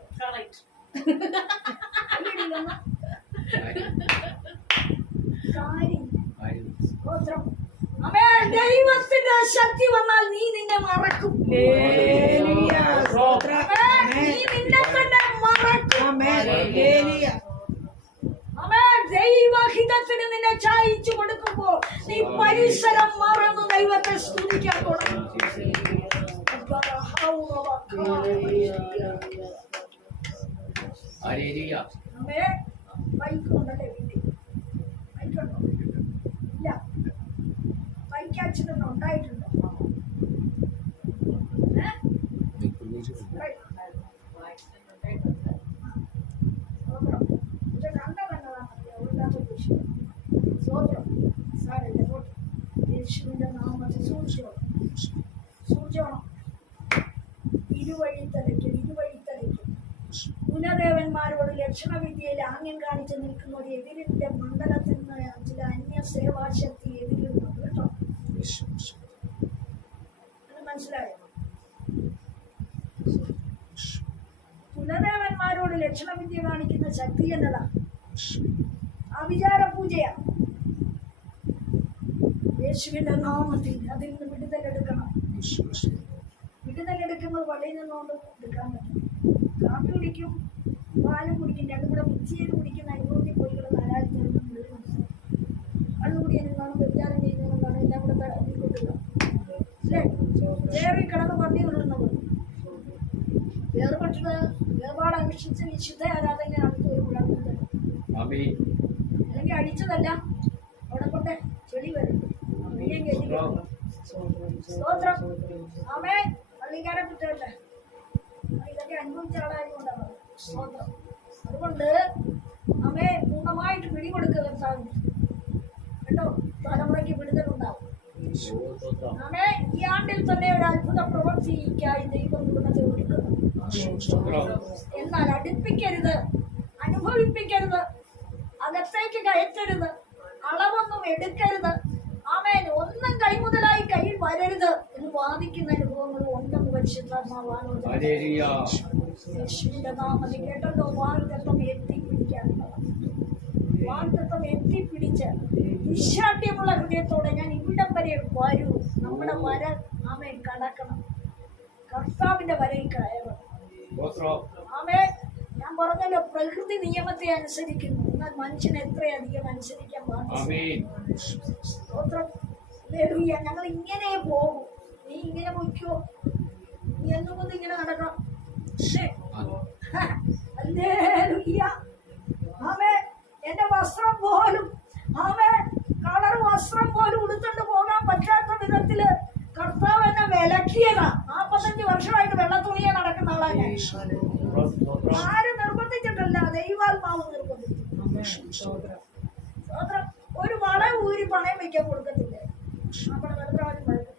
കയ്യടിയിലൊന്നും കാര്യം. അമ്മേ, ദൈവത്തിന്റെ ശക്തി വന്നാൽ നീ നിന്നെ മറക്കും. നീ നിന്നെ തന്നെ മറക്കും. അമ്മേ, ദൈവഹിതത്തിന് നിന്നെ ചായച്ചു കൊടുക്കുമ്പോ നീ പരിസരം മറന്നു ദൈവത്തെ സ്തുതിക്കാൻ തുടങ്ങും. അമ്മേ, ബൈക്കുണ്ടല്ലേ വീട്ടിൽ? ബൈക്കുണ്ടോ? ഇല്ല. ബൈക്ക് ആക്സിഡന്റ് ഉണ്ടായിട്ടുണ്ടോ? യേശുവിന്റെ നാമത്തിൽ സൂക്ഷിച്ചോണം. ഇരുവഴിത്തലയ്ക്കും കുലദേവന്മാരോട് ലക്ഷണവിദ്യയിൽ ആംഗ്യം കാണിച്ച് നിൽക്കുന്ന ഒരു എതിരിന്റെ മണ്ഡലത്തിൽ നിന്ന് ചില അന്യ സേവാശക്തി എതിരുന്നുണ്ട് കേട്ടോ. അത് മനസ്സിലായോ? കുലദേവന്മാരോട് ലക്ഷണവിദ്യ കാണിക്കുന്ന ശക്തി എന്നതാ അവിചാര പൂജയാണ്. യേശുവിന്റെ നാമത്തിൽ അതിൽ നിന്ന് വിടുതലെടുക്കണം. വിടുതലെടുക്കുന്നത് പള്ളിയിൽ നിന്നുകൊണ്ട് എടുക്കാൻ പറ്റും. കാപ്പി കുടിക്കും, പാലും കുടിക്കും, രണ്ടും കൂടെ മിക്സ് ചെയ്ത് കുടിക്കുന്ന അനുഭവത്തിൽ പോയി നാലായിരത്തി കള്ളുകൂടി എന്നാണ് വ്യഭിചാരം ചെയ്യുന്നതെന്നാണ് എല്ലാം കൂടെ തടവിക്കൊണ്ടുക അല്ലേ? വേറെ കിടന്ന് പന്നി കൊള്ളുന്നത് വേർപാട് അന്വേഷിച്ച് വിശുദ്ധ ആരാധന അടുത്ത് ഒരു കുഴപ്പമില്ല. അല്ലെങ്കിൽ അടിച്ചതല്ല, അവിടെ കൊണ്ട് ചെടി വരും. സ്തോത്രം. ആമേ. പള്ളിക്കാരെ കുറ്റമല്ലേ, ഇതൊക്കെ അനുഭവിച്ച ആളായതുകൊണ്ടാണ്. സ്തോത്രം. അതുകൊണ്ട് ആമേ, പൂർണ്ണമായിട്ട് പിടികൊടുക്കുക കർത്താവിന് കേട്ടോ. തലമുറയ്ക്ക് വിടുതലുണ്ടാവും. ആമേ. ഈ ആണ്ടിൽ തന്നെ ഒരു അത്ഭുത പ്രവൃത്തിക്കായി ദൈവം കുടുംബത്തെ ഒരുക്കുന്നു. എന്നാൽ അടുപ്പിക്കരുത്, അനുഭവിപ്പിക്കരുത്, അകത്തേക്ക് കയറ്റരുത്, അളവൊന്നും എടുക്കരുത്. ആമേൻ. ഒന്നും കൈമുതലായി കയ്യിൽ വരരുത് എന്ന് വാദിക്കുന്ന അനുഭവങ്ങൾ ഉണ്ടെന്ന് പരിശുദ്ധാത്മാവ് ആലോചന. യേശുവിന്റെ നാമത്തിൽ കേട്ടല്ലോ. വാഗ്ദത്തം എത്തിപ്പിടിക്കാനുള്ളതാണ്. വാഗ്ദത്തം എത്തിപ്പിടിച്ച് നിശാഠ്യമുള്ള ഹൃദയത്തോടെ ഞാൻ ഇവിടം വരെ വരൂ. നമ്മുടെ വര ആമേൻ കടക്കണം. കർത്താവിന്റെ വരയിൽ കയറണം. ആമേൻ. ഞാൻ പറഞ്ഞല്ലോ, പ്രകൃതി നിയമത്തെ അനുസരിക്കുന്നു, എന്നാൽ മനുഷ്യനെ എത്രയധികം അനുസരിക്കാൻ പാടില്ല. ഞങ്ങൾ ഇങ്ങനെ പോകും, നീ ഇങ്ങനെ പൊയ്ക്കോ, നീ എന്നുകൊണ്ട് ഇങ്ങനെ നടക്കണം. ആമേ. എന്റെ വസ്ത്രം പോലും കളർ വസ്ത്രം പോലും ഉടുത്തോണ്ട് പോകാൻ പറ്റാത്ത വിധത്തില് കർത്താവ് എന്നെ വിലക്കിയതാ. 45 വർഷമായിട്ട് വെള്ളത്തുണിയെ നടക്കുന്ന ആളാ ഞാൻ. ആരും നിർബന്ധിച്ചിട്ടല്ല, ദൈവാത്മാവ് നിർബന്ധിച്ചു. ഒരു വള ഊരി പണയം വെക്കാൻ കൊടുക്കത്തില്ലേ? നമ്മുടെ വെള്ളപ്രാവനും വഴക്ക്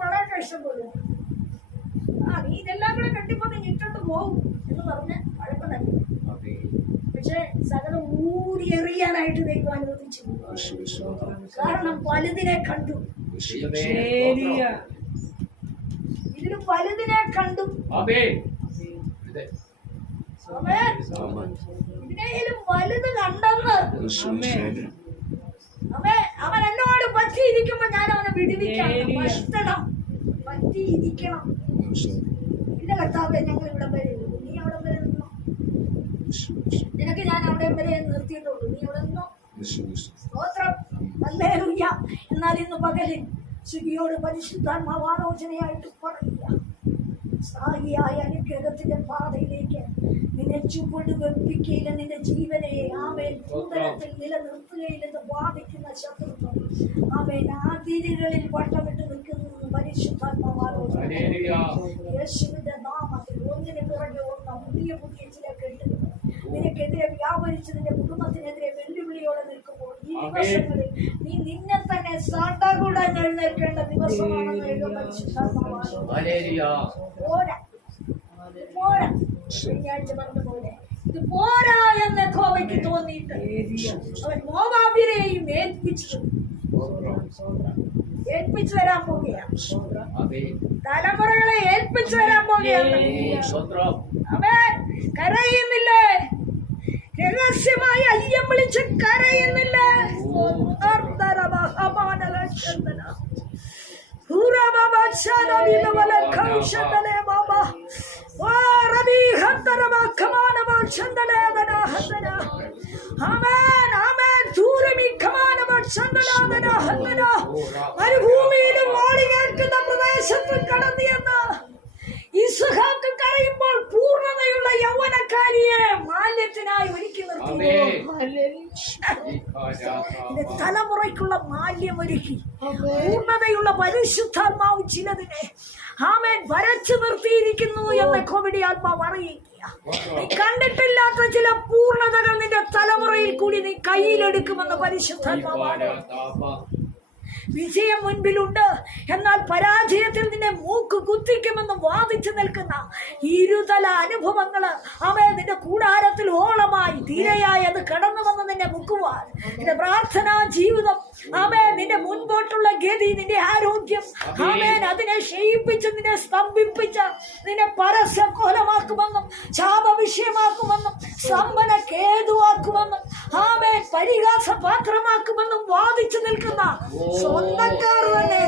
വളരെയൊക്കെ ഇഷ്ടം പോലും. നീ ഇതെല്ലാം കൂടെ കെട്ടിപ്പോ നീ ഇട്ടിട്ട് പോകും എന്ന് പറഞ്ഞ് വഴക്കം തന്നെ. പക്ഷെ സകലം ഊരിയെറിയാനായിട്ട് ദൈവം അനുവദിച്ചു. കാരണം വലുതിനെ കണ്ടു. ഇതിലും വലുതിനെ കണ്ടു. ഇതിനേലും വലുത് കണ്ടെന്ന് അവൻ എന്നോട് പറ്റിയിരിക്കുമ്പോ ഞാൻ അവനെ വിടുവിക്കണം. ഭക്ഷണം പറ്റിയിരിക്കണം. ഇല്ല കർത്താവേ, ഞങ്ങൾ ഇവിടെ വരെ, നീ അവിടെ വരെ നിന്നോ. നിനക്ക് ഞാൻ അവിടെ വരെ നിർത്തിയിട്ടുള്ളൂ, നീ അവിടെ നിന്നോ. സ്തോത്രം. ഹല്ലേലൂയ. എന്നാൽ ഇന്ന് പകലിൽ ശുചിയോട് പരിശുദ്ധാത്മാവ് ആലോചനയായിട്ട് പറയുക, സ്ഥായിയായ അനുഗ്രഹത്തിന്റെ പാതയിലേക്ക് നിന്നെ ചുവട് വെപ്പിക്കയില്ല. നിന്റെ ജീവനെ ആമേൻ ഭൂതലത്തിൽ നിലനിർത്തുകയില്ലെന്ന് വാദിക്കുന്ന ശത്രുത്വം ആമേൻ അതിരുകളിൽ വട്ടമിട്ട് നിൽക്കുന്നു. പരിശുദ്ധാത്മാവ് ആലോചന യേശുവിന്റെ നാമത്തിൽ ഒന്നിന് പിറകെ ഒന്നാം പുതിയ പുതിയ ചില കെട്ടുകൾ നിനക്കെതിരെ വ്യാപരിച്ച് നിന്റെ കുടുംബത്തിനെതിരെ വെല്ലുവിളിയോടെ നിൽക്കുമ്പോൾ ഈ ദിവസങ്ങളിൽ നീ നിന്നെ തന്നെ സാട്ടാകൂടാൻ എഴുന്നേൽക്കേണ്ട ദിവസമാണെന്ന് പരിശുദ്ധാത്മാവ്. പോരാ. ശനിയാഴ്ച പറഞ്ഞ പോലെ ഇത് പോരാ എന്ന് യഹോവയ്ക്ക് തോന്നിയിട്ട് അവൻ മോവാബ്യരെയും ഏൽപ്പിച്ചു വരാൻ പോകുകയാണ്. തലമുറകളെ ഏൽപ്പിച്ചു വരാൻ പോകുകയാണ്. അവൻ കരയുന്നില്ലേ? രഹസ്യമായി അയ്യം വിളിച്ച് കരയുന്നില്ലേ? മരുഭൂമിയിലും ഓടി കേൾക്കുന്ന പ്രദേശത്ത് കടന്നു എന്ന് ഇസ്ഹാക്ക് കരയുമ്പോൾ പൂർണ്ണതയുള്ള യൗവനക്കാരിയെ മാല്യത്തിനായി ഒരുക്കി നിർത്തി. തലമുറയ്ക്കുള്ള മാല്യം ഒരുക്കി പൂർണ്ണതയുള്ള പരിശുദ്ധാത്മാവ് ചിലതിനെ ആമേൻ വരച്ചു നിർത്തിയിരിക്കുന്നു എന്ന് കോവിഡ് ആത്മാവ് അറിയിക്കുക. നീ കണ്ടിട്ടില്ലാത്ത ചില പൂർണ്ണതകൾ നിന്റെ തലമുറയിൽ കൂടി നീ കയ്യിലെടുക്കുമെന്ന് പരിശുദ്ധാത്മാവാണ്. വിജയം മുൻപിലുണ്ട്, എന്നാൽ പരാജയത്തിൽ നിന്നെ മൂക്ക് കുത്തിക്കുമെന്ന് വാദിച്ചു നിൽക്കുന്ന ഇരുതല അനുഭവങ്ങള് അവയെ നിന്റെ കൂടാരത്തിൽ ഓളമായി തീരയായി അത് കടന്നു വന്ന് നിന്നെ മുക്കുവാൻ, നിന്റെ പ്രാർത്ഥനാ ജീവിതം ആമേൻ, നിന്റെ മുൻപോട്ടുള്ള ഗതി, നിന്റെ ആരോഗ്യം ആമേൻ, അതിനെ ക്ഷയിപ്പിച്ച് നിന്നെ സ്തംഭിപ്പിച്ച് നിന്നെ പരസ്യ കോലമാക്കുമെന്നും ശാപ വിഷയമാക്കുമെന്നും സ്തംഭന കേതുവാക്കുമെന്നും ആമേൻ പരിഹാസ പാത്രമാക്കുമെന്നും വാദിച്ചു നിൽക്കുന്ന സ്വന്തക്കാർ തന്നെ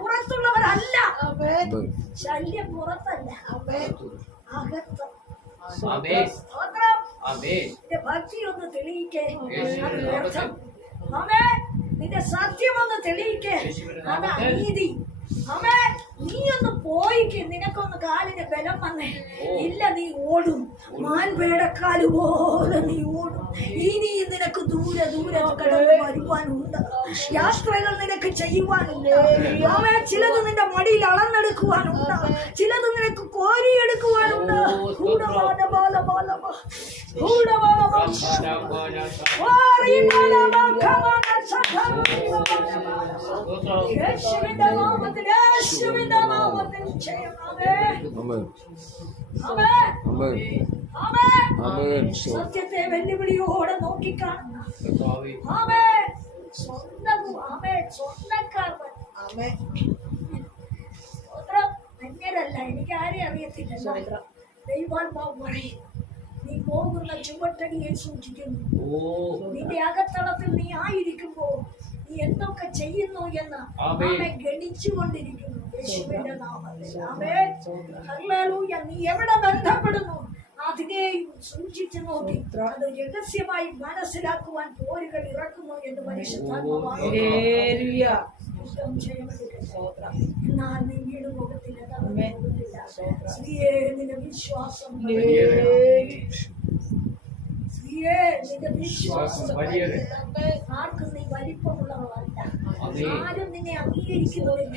പുറത്തുള്ളവരല്ല. ശല്യം പുറത്തല്ല, അകത്ത്. ഭക്തി ഒന്ന് തെളിയിക്കേ, നിന്റെ സത്യം ഒന്ന് തെളിയിക്കേ, അത് അനീതി. നീ ഒന്ന് പോയിക്ക്, നിനക്കൊന്ന് കാലിന് ബലം വന്നേ ഇല്ല, നീ ഓടും, മാൻപേടക്കാല് പോലെ നീ ഓടും. ഇനി നിനക്ക് ദൂരെ കടന്നു വരുവാനുണ്ട്, യാത്രകൾ നിനക്ക് ചെയ്യുവാനുണ്ട്. ചിലത് നിന്റെ മടിയിൽ അളന്നെടുക്കുവാനുണ്ട്, ചിലത് നിനക്ക് കോരിയെടുക്കുവാനുണ്ട്. സത്യത്തെ വെല്ലുവിളിയോടെ നോക്കിക്കാണുന്ന സ്വന്തക്കാർ അന്യരല്ല. എനിക്ക് ആരെയും അറിയത്തില്ല. ദൈവാത്മാവ് പറയും, നീ പോകുന്ന ചുവട്ടടിയെ സൂക്ഷിക്കുന്നു. നിന്റെ അകത്തളത്തിൽ നീ ആയിരിക്കുമ്പോ നീ എന്തൊക്കെ ചെയ്യുന്നു എന്ന് അവനെ ഗണിച്ചുകൊണ്ടിരിക്കുന്നു. യേശുവിന്റെ നാമത്തിൽ ആമേൻ. ഹല്ലേലൂയ. നീ എവിടെ ബന്ധപ്പെടുന്നു അതിനെയും സൂക്ഷിച്ചു നോക്കി അത് രഹസ്യമായി മനസ്സിലാക്കുവാൻ പോരുകൾ ഇറക്കുന്നു എന്ന് പരിശുദ്ധാത്മാവാണ്. എന്നാൽ നീ വീട് പോകത്തില്ല, സ്ത്രീയെ നിന്റെ വിശ്വാസം, നിന്റെ വിശ്വാസം ആർക്കും നീ വലിപ്പമുള്ളവരല്ല, ആരും നിന്നെ അംഗീകരിക്കുന്നില്ല,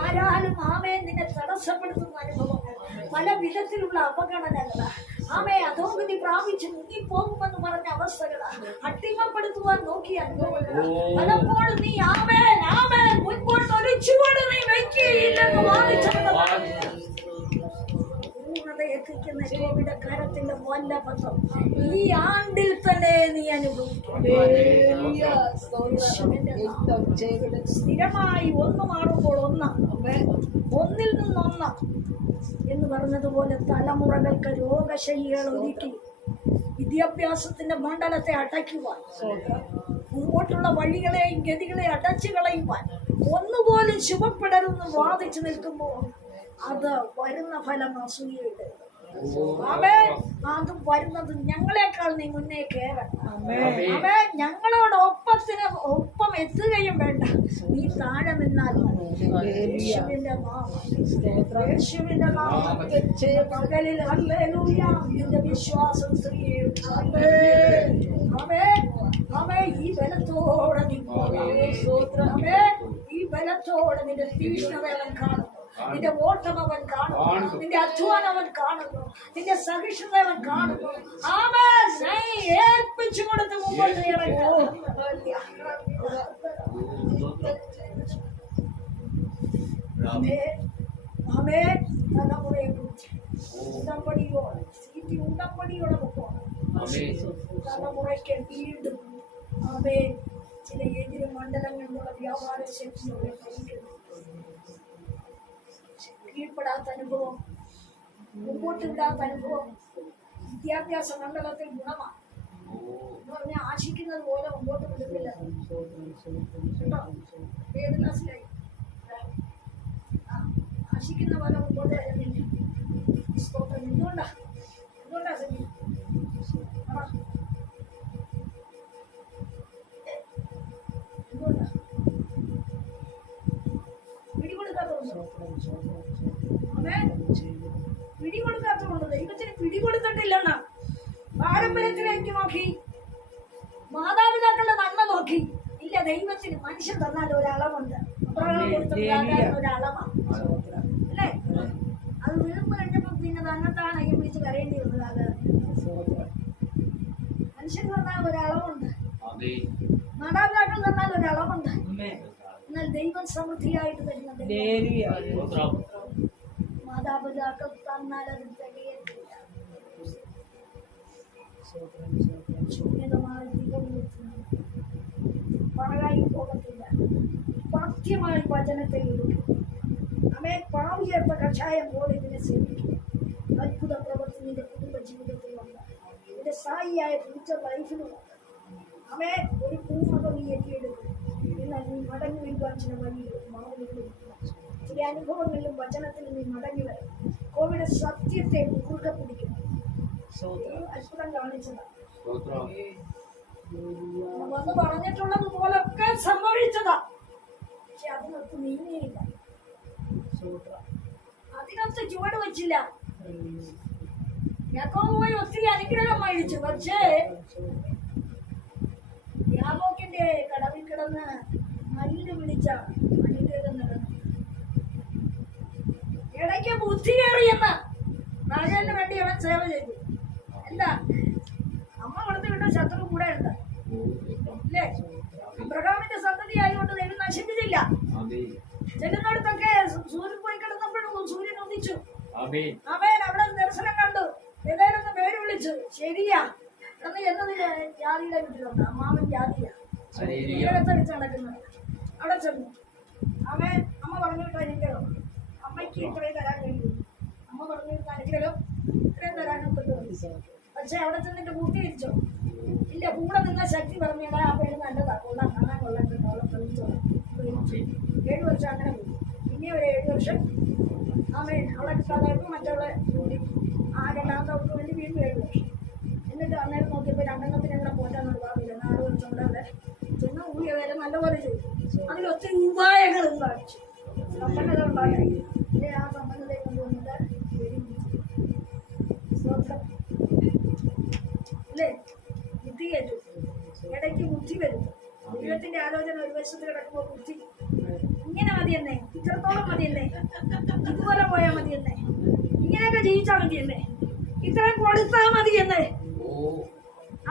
ആരാലും ആമേൻ നിന്നെ തടസ്സപ്പെടുത്തുന്ന അനുഭവങ്ങൾ, പല വിധത്തിലുള്ള അപകടനകള്, ആമേ അധോഗതി പ്രാപിച്ച് മുങ്ങിപ്പോകുമെന്ന് പറഞ്ഞ അവസ്ഥകള്, അട്ടിമപ്പെടുത്തുവാൻ നോക്കിയ അനുഭവങ്ങള്, പലപ്പോഴും നീ ആമേൻ മുൻപോട്ട് ഒരു ചുവട് നീ വെക്കുകയില്ലെന്ന് വാദിച്ചത് എത്തിക്കുന്ന കോവിഡ് കരത്തിന്റെ വല്ലഭത്വം ഈ ആണ്ടിൽ തന്നെ നീ അനുഭവിക്കും. സ്ഥിരമായി ഒന്ന് മാറുമ്പോൾ ഒന്നിൽ നിന്നൊന്ന് എന്ന് പറഞ്ഞതുപോലെ തലമുറകൾക്ക് രോഗശൈലികൾ ഒരുക്കി വിദ്യാഭ്യാസത്തിന്റെ മണ്ഡലത്തെ അടയ്ക്കുവാൻ, മുമ്പോട്ടുള്ള വഴികളെയും ഗതികളെ അടച്ചു കളയുവാൻ, ഒന്നുപോലും ശുഭപ്പെടരുന്ന് വാദിച്ചു നിൽക്കുമ്പോൾ അത് വരുന്ന ഫലം അസൂയയുടെ. അത് വരുന്നത് ഞങ്ങളെക്കാൾ നീ മുന്നേ കയറണം. ഞങ്ങളോട് ഒപ്പം എത്തുകയും വേണ്ട, നീ താഴെ നിന്നാൽ യേശുവിന്റെ പകലിൽ ഹല്ലേലൂയ നിന്റെ വിശ്വാസം സ്ത്രീയെ ഈ ബലത്തോടെ നീ ഈ ബലത്തോടെ നിന്റെ തീഷ്ണതകൾ കാണും, നിന്റെ ഓട്ടം അവൻ കാണുന്നു, നിന്റെ അധ്വാനം അവൻ കാണുന്നു, നിന്റെ സഹിഷ്ണുത അവൻ കാണുന്നു. ഏൽപ്പിച്ചു കൊടുത്ത് മുമ്പോട്ട് ഇറങ്ങി തലമുറയെക്കുറിച്ച് ഉടമ്പടിയോടെ സീറ്റി ഉടമ്പടിയോടെ പോകണം. തലമുറയ്ക്ക് വീണ്ടും അവയെ ചില എതിര് മണ്ഡലങ്ങളിലുള്ള വ്യാപാര ശക്തിയോടെ ഭരിക്കുന്നു. കീഴ്പ്പെടാത്ത അനുഭവം, മുമ്പോട്ട് വിടാത്ത അനുഭവം വിദ്യാഭ്യാസ മണ്ഡലത്തിൽ ഗുണമാണ് എന്ന് പറഞ്ഞാൽ ആശിക്കുന്നത് പോലെ മുമ്പോട്ട് വിടുന്നില്ല. കേട്ടോ, ഏത് ക്ലാസ്സിലായി? ആശിക്കുന്ന പോലെ മുമ്പോട്ട് വരുന്നില്ല. സ്തോത്രം. എന്തുകൊണ്ടാ സജി? എന്തുകൊണ്ടാ? പിടികൊടുക്കാത്തതുണ്ടോ? പിടികൊടുക്കാത്തതുകൊണ്ട് ദൈവത്തിന് പിടികൊടുത്തിട്ടില്ലെന്നാ. പാരമ്പര്യത്തിലേക്ക് നോക്കി, മാതാപിതാക്കളുടെ നന്മ നോക്കി ഇല്ല. ദൈവത്തിന് മനുഷ്യൻ തന്നാൽ ഒരളവുണ്ട്. ഒരളവാണ് അല്ലേ? അത് വീർപ്പ് കഴിഞ്ഞപ്പോ പിന്നെ തന്നെത്താണ് അയ്യം പിടിച്ച് കരയേണ്ടി വന്നത്. അത് മനുഷ്യൻ തന്നാൽ ഒരളവുണ്ട്, മാതാപിതാക്കൾ തന്നാൽ ഒരളവുണ്ട്. എന്നാൽ ദൈവം സമൃദ്ധിയായിട്ട് തരുന്നത് മാതാപിതാക്കൾ തന്നാൽ അത് തികയത്തില്ല. പണകായി പോകത്തില്ല. പഥ്യമായി വചനത്തെ എടുക്കും. അമ്മേ, പാവി ചേർത്ത കഷായം പോലെ ഇതിനെ സേവിക്കും. അത്ഭുത പ്രവൃത്തി നിന്റെ കുടുംബ ജീവിതത്തിലുണ്ട്, നിന്റെ സായിയായ ഫ്യൂച്ചർ ലൈഫിലുമുണ്ട്. അമ്മേ, ഒരു പൂർണ്ണത നീ എത്തിയെടുക്കും. എന്നാൽ നീ മടങ്ങി വരുവാൻ ചില വഴിയിലും മാവുകളിലും ചില അനുഭവങ്ങളിലും വചനത്തിൽ നീ മടങ്ങി വരും. കോവിഡ് സത്യത്തെ മുറുകെ പിടിക്കുന്നു. അത്ഭുതം കാണിച്ചതാണ്. വന്ന് പറഞ്ഞിട്ടുള്ളത് പോലൊക്കെ സംഭവിച്ചതാ. പക്ഷെ അതിനൊത്ത് നീങ്ങിയില്ല. അതിനൊത്ത് ചുവട് വെച്ചില്ല. യാക്കോബ് പോയി ഒത്തിരി അനുഗ്രഹം മേടിച്ചു. പക്ഷേ യാക്കോബിന്റെ കടവിൽ കിടന്ന് മല്ല് പിടിച്ച അനുഗ്രഹം നടന്നു. ഇടയ്ക്ക് ബുദ്ധി കയറിയെന്ന് രാജാവിന് വേണ്ടി അവൻ സേവ ചെയ്തു. എന്താ അമ്മ കൊടുത്തു വിട്ട ശത്രു കൂടെ ഉണ്ട് അല്ലേ? അബ്രഹാമിന്റെ സന്തതി ആയതുകൊണ്ട് ദൈവം നശിപ്പിച്ചില്ല. ചെല്ലുന്നിടത്തൊക്കെ സൂര്യൻ പോയി കിടന്നപ്പോഴും സൂര്യൻ ഉദിച്ചു. അവൻ അവിടെ ദർശനം കണ്ടു. ഏതായാലും പേര് വിളിച്ചു. ശരിയാ എന്ന് എന്നതിന് ജാതിയുടെ വീട്ടിലുണ്ട്. അമ്മാവൻ ജാതിയാ വെച്ച് നടക്കുന്നത്. അവിടെ ചെന്നു. അവൻ അമ്മ പറഞ്ഞു വിട്ട അനുഗ്രഹം അമ്മയ്ക്ക് ഇത്രയും തരാൻ കഴിയും. അമ്മ പറഞ്ഞു വിട്ട അനുഗ്രഹം ഇത്രയും തരാനും പറ്റും. പക്ഷെ അവിടെ ചെന്നിട്ട് പൂർത്തീകരിച്ചോ ഇല്ല. കൂടെ നിന്ന ശക്തി പറഞ്ഞാൽ ആ പേര് നല്ലതാ, കൊള്ളാം, കാണാൻ കൊള്ളാൻ അവളെ ശ്രമിച്ചോളാം. 7 വർഷം അങ്ങനെ പോയി. പിന്നെ ഒരു 7 വർഷം അമ്മേൻ അവളെ കിട്ടാതായപ്പോൾ മറ്റവളെ രണ്ടാമത്തെ അവൾക്ക് വേണ്ടി വീണ്ടും 7 വർഷം. എന്നിട്ട് അന്നേരം നോക്കിയപ്പോൾ 2 എണ്ണത്തിനെ കൂടെ പോറ്റാൻ പാടില്ല. 4 വർഷം കൂടെ അവിടെ ചെന്ന് ഊഴിയ വേല നല്ലപോലെ ചെയ്തു. അതിലൊത്തിരി ഉപായങ്ങളും കാണിച്ചു. സമ്പന്നത ഉണ്ടാക്കി. പിന്നെ ആ സമ്പന്നതയെ കൊണ്ടുവന്നിട്ട് അല്ലേ ബുദ്ധി കയറ്റും. ഇടയ്ക്ക് ബുദ്ധി വരും. ദൈവത്തിന്റെ ആലോചന ഒരു വശത്ത് കിടക്കുമ്പോൾ ബുദ്ധി ഇങ്ങനെ മതിയെന്നേ, ഇത്രത്തോളം മതിയെന്നേ, ഇതുപോലെ പോയാൽ മതിയെന്നേ, ഇങ്ങനെയൊക്കെ ജീവിച്ചാൽ മതിയെന്നേ, ഇത്രയും കൊടുത്താൽ മതിയെന്നേ.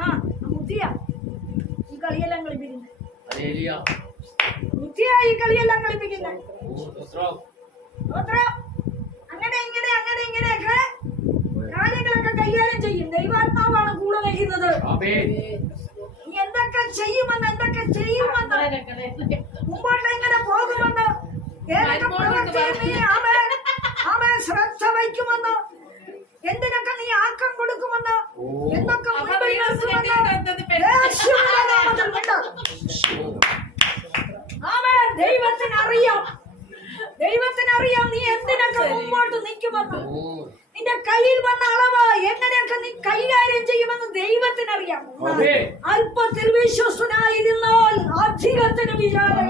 ആ ബുദ്ധിയാ ഈ കളിയെല്ലാം കളിപ്പിക്കുന്നത്. ബുദ്ധിയാ ഈ കളിയെല്ലാം കളിപ്പിക്കുന്നത്. അങ്ങനെ ഇങ്ങനെയൊക്കെ കാര്യങ്ങളൊക്കെ കൈകാര്യം ചെയ്യും. ദൈവാത്മാവാണ് കൂടെ വയ്ക്കുന്നത്. നീ എന്തൊക്കെ ചെയ്യുമെന്ന് മുമ്പോട്ട് എങ്ങനെ പോകുമെന്ന് ഏതൊക്കെ ശ്രദ്ധ വയ്ക്കുമെന്ന്, എന്തിനൊക്കെ നീ ആക്കം കൊടുക്കുമെന്ന്, എന്തൊക്കെ ദൈവത്തിനറിയാം നീ എന്തിനൊക്കെ മുമ്പോട്ട് നിൽക്കുമെന്ന്. നിന്റെ കയ്യിൽ വന്ന അളവ് എങ്ങനെയൊക്കെ നീ കൈകാര്യം ചെയ്യുമെന്ന് ദൈവത്തിനറിയാം. അല്പത്തിൽ വിശ്വസ്തനായിരുന്നാൽ അധികത്തിന് വിചാരം.